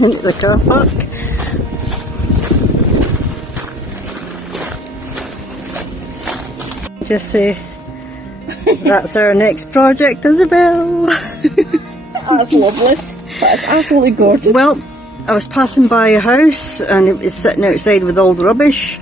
into the car park. Just say, that's our next project, Isabel. That's lovely. That's absolutely gorgeous. Well, I was passing by a house and it was sitting outside with all the rubbish.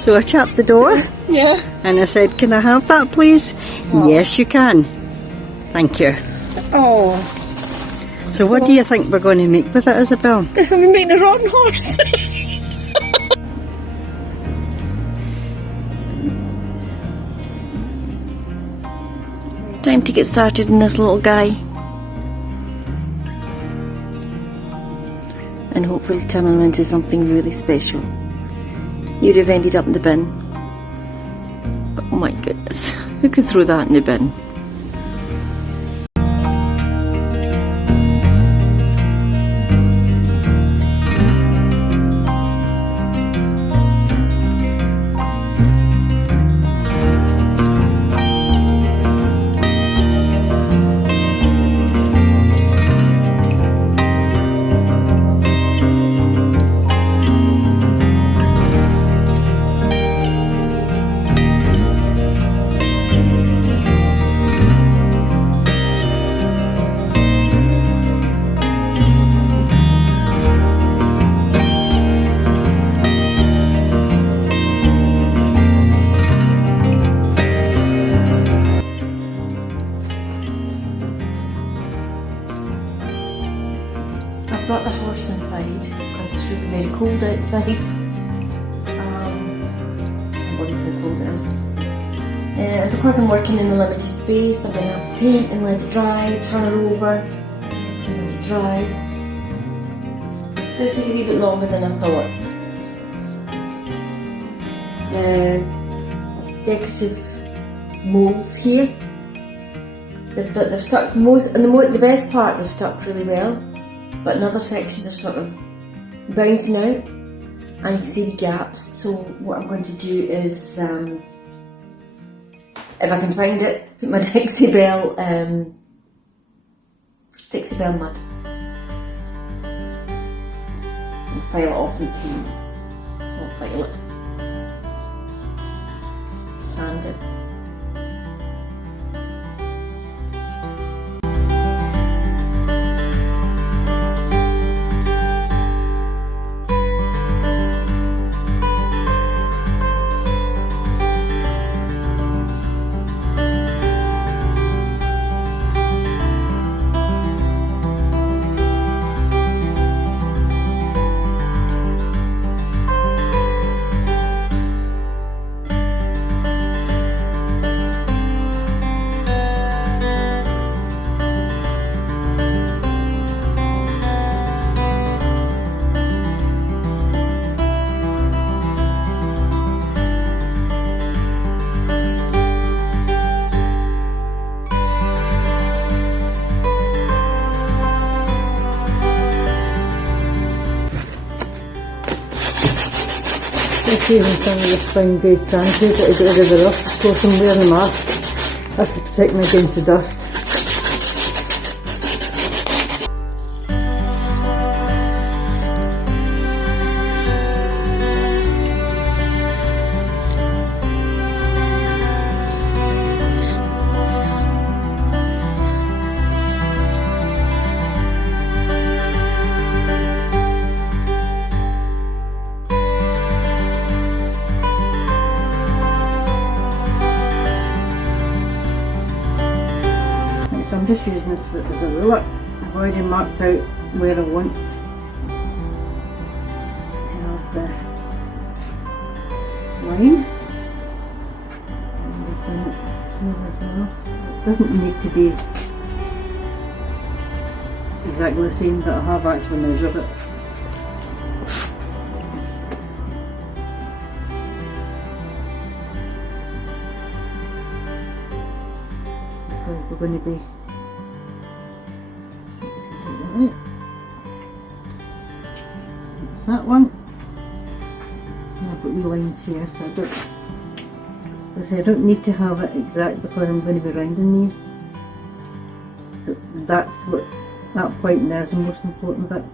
So I tapped the door. Yeah. And I said, can I have that please? Oh. Yes you can. Thank you. Oh. So what do you think we're going to make with it, Isabel? We're making a rocking horse. Time to get started in this little guy. And hopefully turn him into something really special. You'd have ended up in the bin. But oh my goodness, who could throw that in the bin? I've brought the horse inside because it's really very cold outside. Unbelievably cold it is. And because I'm working in a limited space, I'm going to have to paint and let it dry, turn her over and let it dry. It's going to take a wee bit longer than I thought. The decorative moulds here, they've stuck most, and the best part they've stuck really well. But in other sections are sort of bouncing out and you can see the gaps. So what I'm going to do is, if I can find it, put my Dixie Belle mud. And file it off in paint. I'll file it. Sand it. Let's see if some of this fine grade sandpaper to get rid of the rust that's got somewhere in the mask. That's to protect me against the dust. So I'm just using this as a ruler. I've already marked out where I want to have the line. And bring it here as well. It doesn't need to be exactly the same, but I have actually measured it. Because we're going to be that's that one. And I've got wee lines here, so I don't need to have it exact because I'm going to be rounding these. So that's what That white in there is the most important bit.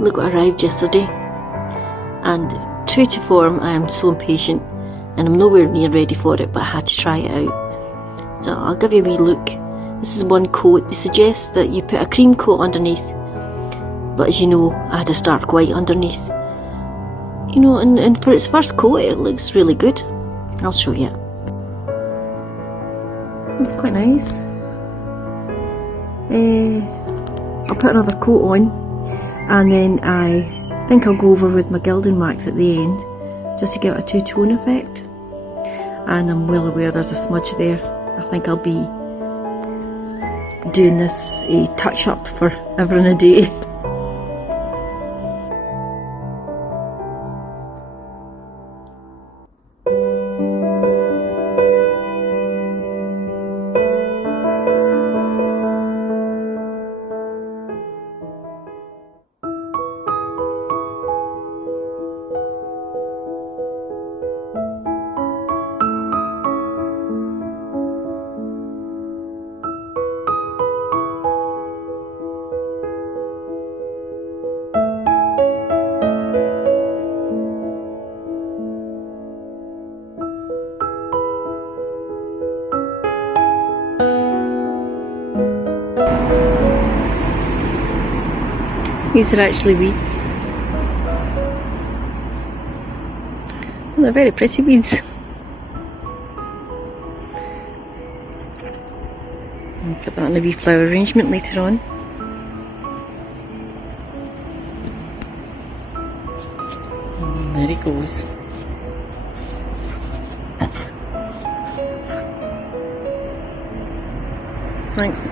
Look what arrived yesterday, and true to form, I am so impatient and I'm nowhere near ready for it, but I had to try it out. So I'll give you a wee look. This is one coat. They suggest that you put a cream coat underneath, but as you know, I had a stark white underneath. You know, and for its first coat it looks really good. I'll show you. It's quite nice. I'll put another coat on, and then I think I'll go over with my gilding wax at the end, just to give it a two-tone effect. And I'm well aware there's a smudge there. I think I'll be doing this a touch-up for ever and a day. These are actually weeds. And they're very pretty weeds. I'll put that in a wee flower arrangement later on. And there he goes. Thanks.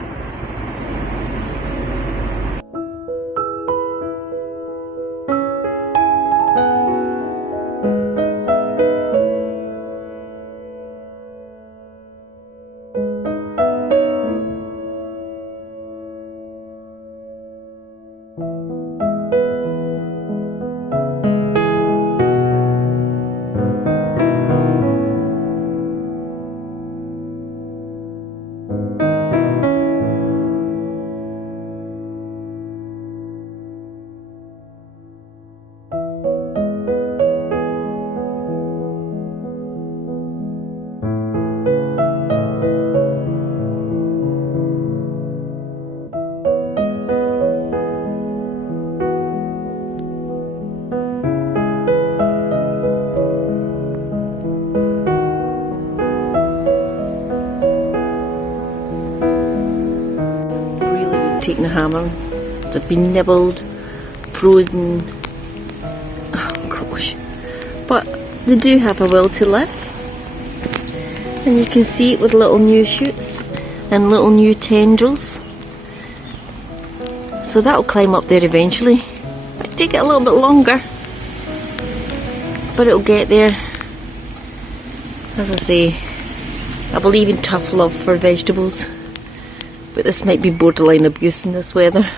Taking the hammer, they've been nibbled, frozen, oh gosh, but they do have a will to live, and you can see it with little new shoots and little new tendrils, so that'll climb up there eventually. Might take it a little bit longer, but it'll get there. As I say, I believe in tough love for vegetables, but this might be borderline abuse in this weather.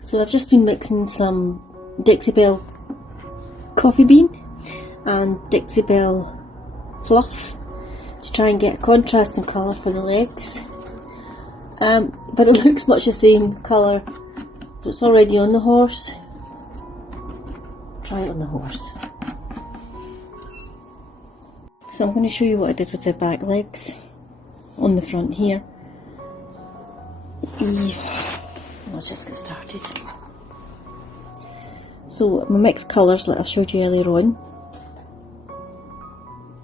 So I've just been mixing some Dixie Belle coffee bean and Dixie Belle fluff to try and get a contrasting colour for the legs. But it looks much the same colour, but it's already on the horse. Try it on the horse. So I'm going to show you what I did with the back legs on the front here. Let's just get started. So my mixed colours like I showed you earlier on,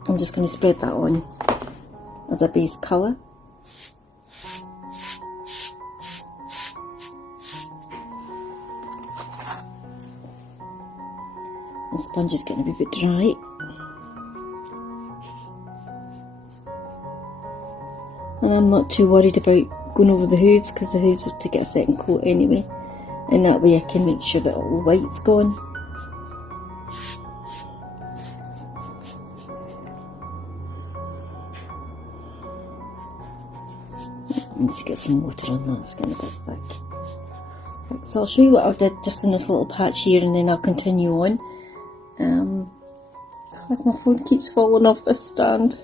I'm just going to spread that on as a base colour. The sponge is getting a bit dry. And I'm not too worried about going over the hooves because the hooves have to get a second coat anyway, and that way I can make sure that all the white's gone. I need to get some water on that, it's getting a bit thick. Right, so I'll show you what I did just in this little patch here and then I'll continue on. Because my phone keeps falling off this stand.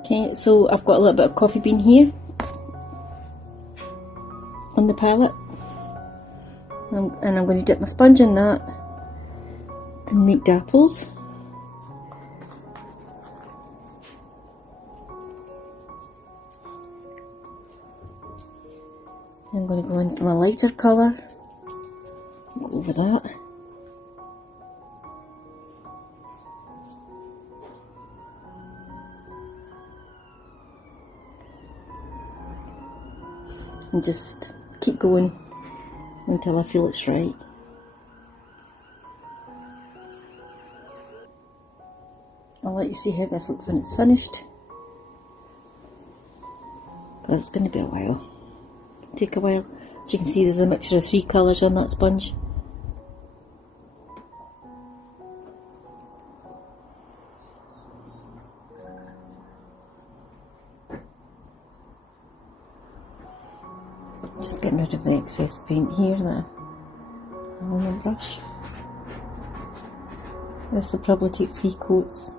Okay, so I've got a little bit of coffee bean here on the palette, and I'm going to dip my sponge in that and make dapples. I'm going to go in for my lighter colour, go over that. and just keep going until I feel it's right. I'll let you see how this looks when it's finished, because it's going to be a while. Take a while. As you can see, there's a mixture of 3 colours on that sponge. Just getting rid of the excess paint here that I have on my brush. This will probably take 3 coats.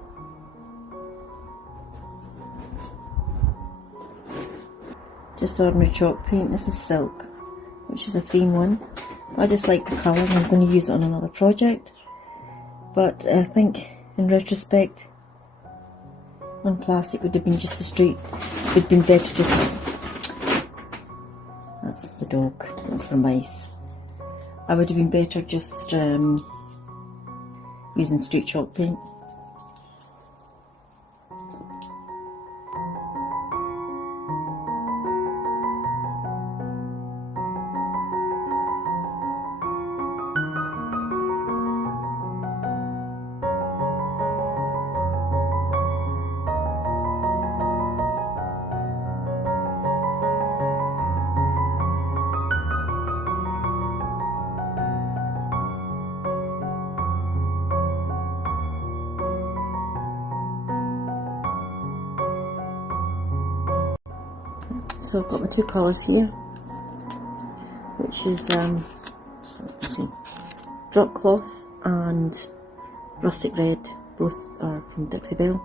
Just ordinary chalk paint. This is silk, which is a theme one. I just like the colour and I'm going to use it on another project. But I think in retrospect, on plastic would have been just a straight, it would have been better just, that's the dog, looking for mice. I would have been better just using straight chalk paint. So I've got my 2 colours here, which is let's see, drop cloth and rustic red. Both are from Isabella.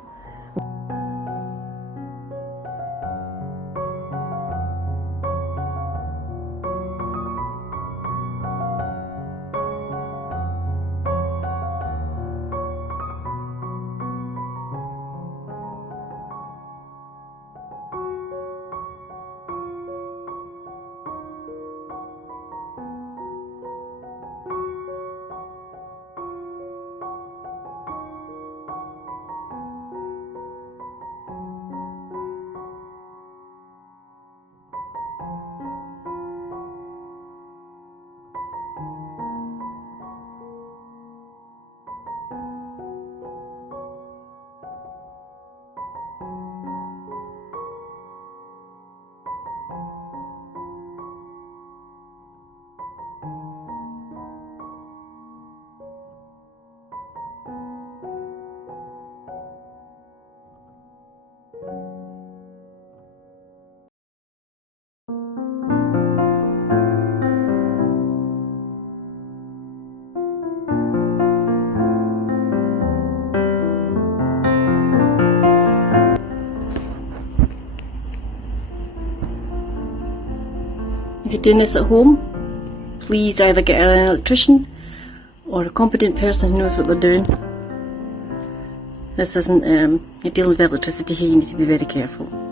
If you're doing this at home, please either get an electrician or a competent person who knows what they're doing. This isn't, you're dealing with electricity here, you need to be very careful.